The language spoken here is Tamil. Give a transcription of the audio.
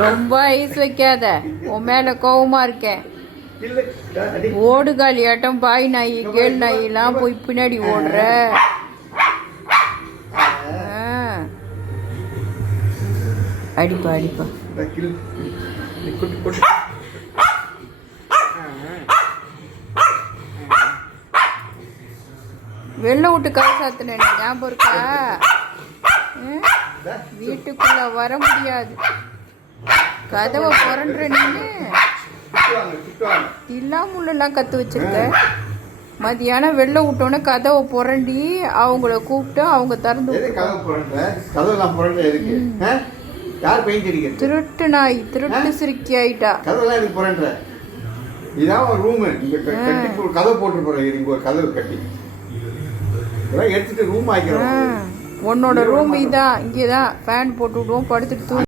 ரொம்ப ஐஸ் வைக்காத, உன் மேல கோவமா இருக்கேன். ஓடுகாலி ஆட்டம் பாய் நாய் கேள் நாயெல்லாம் போய் பின்னாடி ஓடுற. அடிப்பா அடிப்பா. வெள்ள விட்டு கதை சாத்தின ஞாபகம் இருக்கா? வீட்டுக்குள்ள வர முடியாது, கதவை புரண்டுற. நீனு இல்லாமுள்ளெல்லாம் கற்று வச்சிருக்க. மதியானம் வெளில விட்டோன்னே கதவை புரண்டி அவங்கள கூப்பிட்டு அவங்க திறந்து திருட்டு நாய், திருட்டு சிரிக்கி ஆயிட்டா. இதான் ஒரு ரூம். கதவு போட்டு போறேன், ஒரு கதவு கட்டி எடுத்துட்டு ரூம் ஆக்கிறோம். உன்னோட ரூம் இதான், இங்கேதான் ஃபேன் போட்டு விடுவோம், படுத்துட்டு